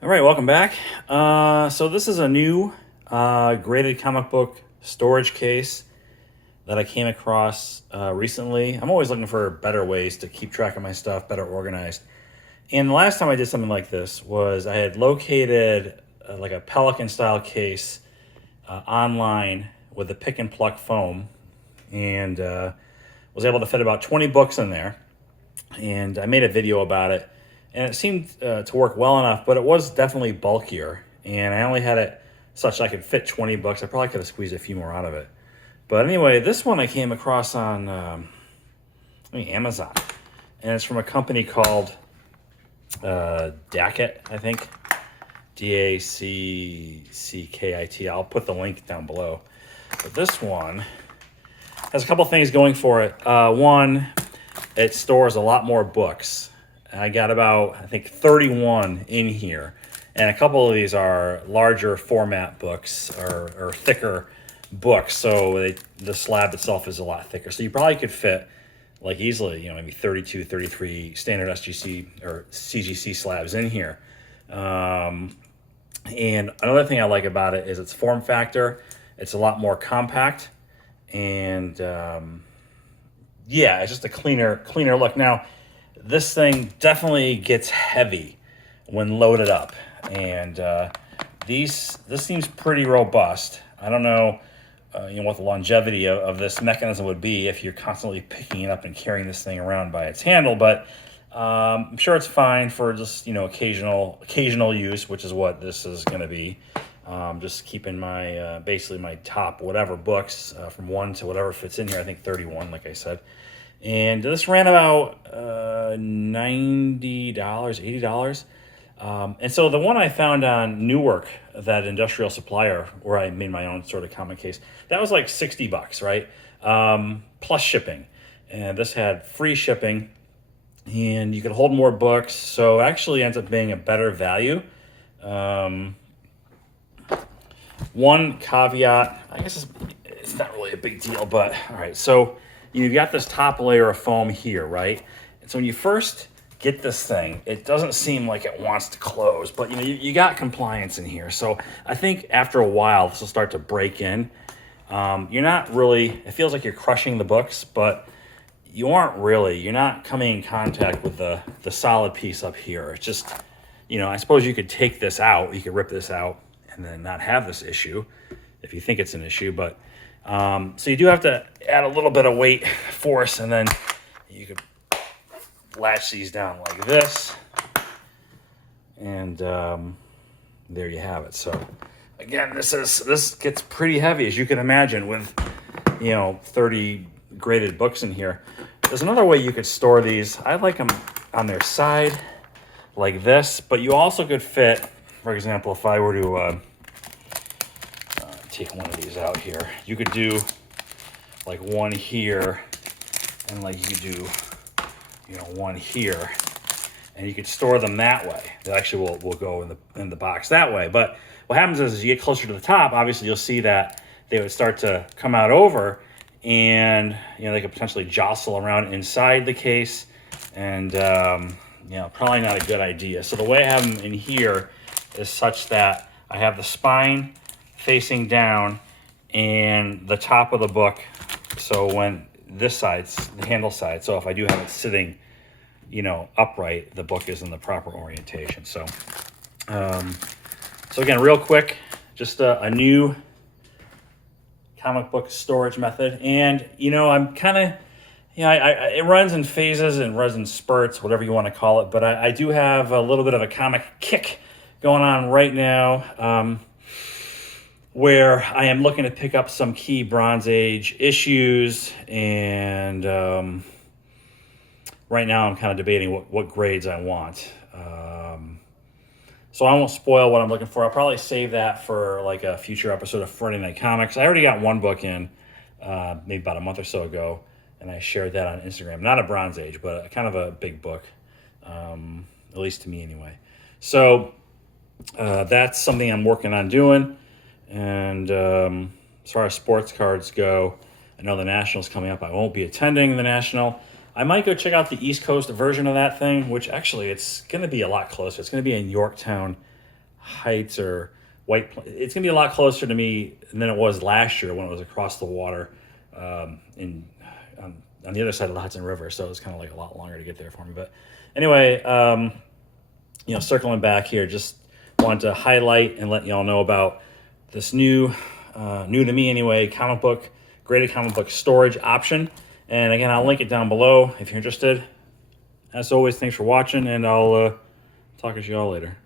All right, welcome back. So this is a new graded comic book storage case that I came across recently. I'm always looking for better ways to keep track of my stuff, better organized. And the last time I did something like this was I had located like a Pelican style case online with a pick and pluck foam, and was able to fit about 20 books in there. And I made a video about it, and it seemed to work well enough, but it was definitely bulkier, and I only had it such I could fit 20 books. I probably could have squeezed a few more out of it. But anyway, this one I came across on Amazon, and it's from a company called Dackit, I think. Dackit. I'll put the link down below. But this one has a couple things going for it. One, it stores a lot more books. I got about, I think, 31 in here. And a couple of these are larger format books or thicker books. So the slab itself is a lot thicker. So you probably could fit like easily, maybe 32, 33 standard SGC or CGC slabs in here. And another thing I like about it is its form factor. It's a lot more compact, and yeah, it's just a cleaner look. Now, this thing definitely gets heavy when loaded up, and this seems pretty robust. I don't know, what the longevity of this mechanism would be if you're constantly picking it up and carrying this thing around by its handle, but I'm sure it's fine for just occasional use, which is what this is going to be. Just keeping my basically my top whatever books from 1 to whatever fits in here. I think 31, like I said. And this ran about $90, $80. And so the one I found on Newark, that industrial supplier where I made my own sort of comic case, that was like $60, right? Plus shipping. And this had free shipping, and you could hold more books. So it actually ends up being a better value. One caveat, I guess it's not really a big deal, but all right. So you've got this top layer of foam here, right? And so when you first get this thing, it doesn't seem like it wants to close, but you got compliance in here. So I think after a while, this will start to break in. You're not really, it feels like you're crushing the books, but you're not coming in contact with the solid piece up here. It's just, I suppose you could take this out, you could rip this out and then not have this issue if you think it's an issue. But so you do have to add a little bit of weight force, and then you could latch these down like this, and there you have it. So again, this gets pretty heavy, as you can imagine, with 30 graded books in here. There's another way you could store these. I like them on their side like this, but you also could fit, for example, if I were to take one of these out here, you could do like one here, and like you could do one here, and you could store them that way. They actually will go in the box that way. But what happens is, as you get closer to the top, obviously you'll see that they would start to come out over, and they could potentially jostle around inside the case, and probably not a good idea. So the way I have them in here is such that I have the spine facing down and the top of the book. So when this side's the handle side, so if I do have it sitting, upright, the book is in the proper orientation. So, so again, real quick, just a new comic book storage method. And, I'm kind of, it runs in phases and runs in spurts, whatever you want to call it. But I do have a little bit of a comic kick going on right now, where I am looking to pick up some key Bronze Age issues. And right now I'm kind of debating what grades I want. So I won't spoil what I'm looking for. I'll probably save that for like a future episode of Friday Night Comics. I already got one book in maybe about a month or so ago, and I shared that on Instagram. Not a Bronze Age, but kind of a big book, at least to me anyway. So that's something I'm working on doing. And as far as sports cards go, I know the National's coming up. I won't be attending the National. I might go check out the East Coast version of that thing, which actually it's going to be a lot closer. It's going to be in Yorktown, Heights or it's gonna be a lot closer to me than it was last year when it was across the water in on the other side of the Hudson River. So it was kind of like a lot longer to get there for me. But anyway, you know, circling back here, just wanted to highlight and let y'all know about this new to me anyway, graded comic book storage option. And again, I'll link it down below if you're interested. As always, thanks for watching, and I'll talk to you all later.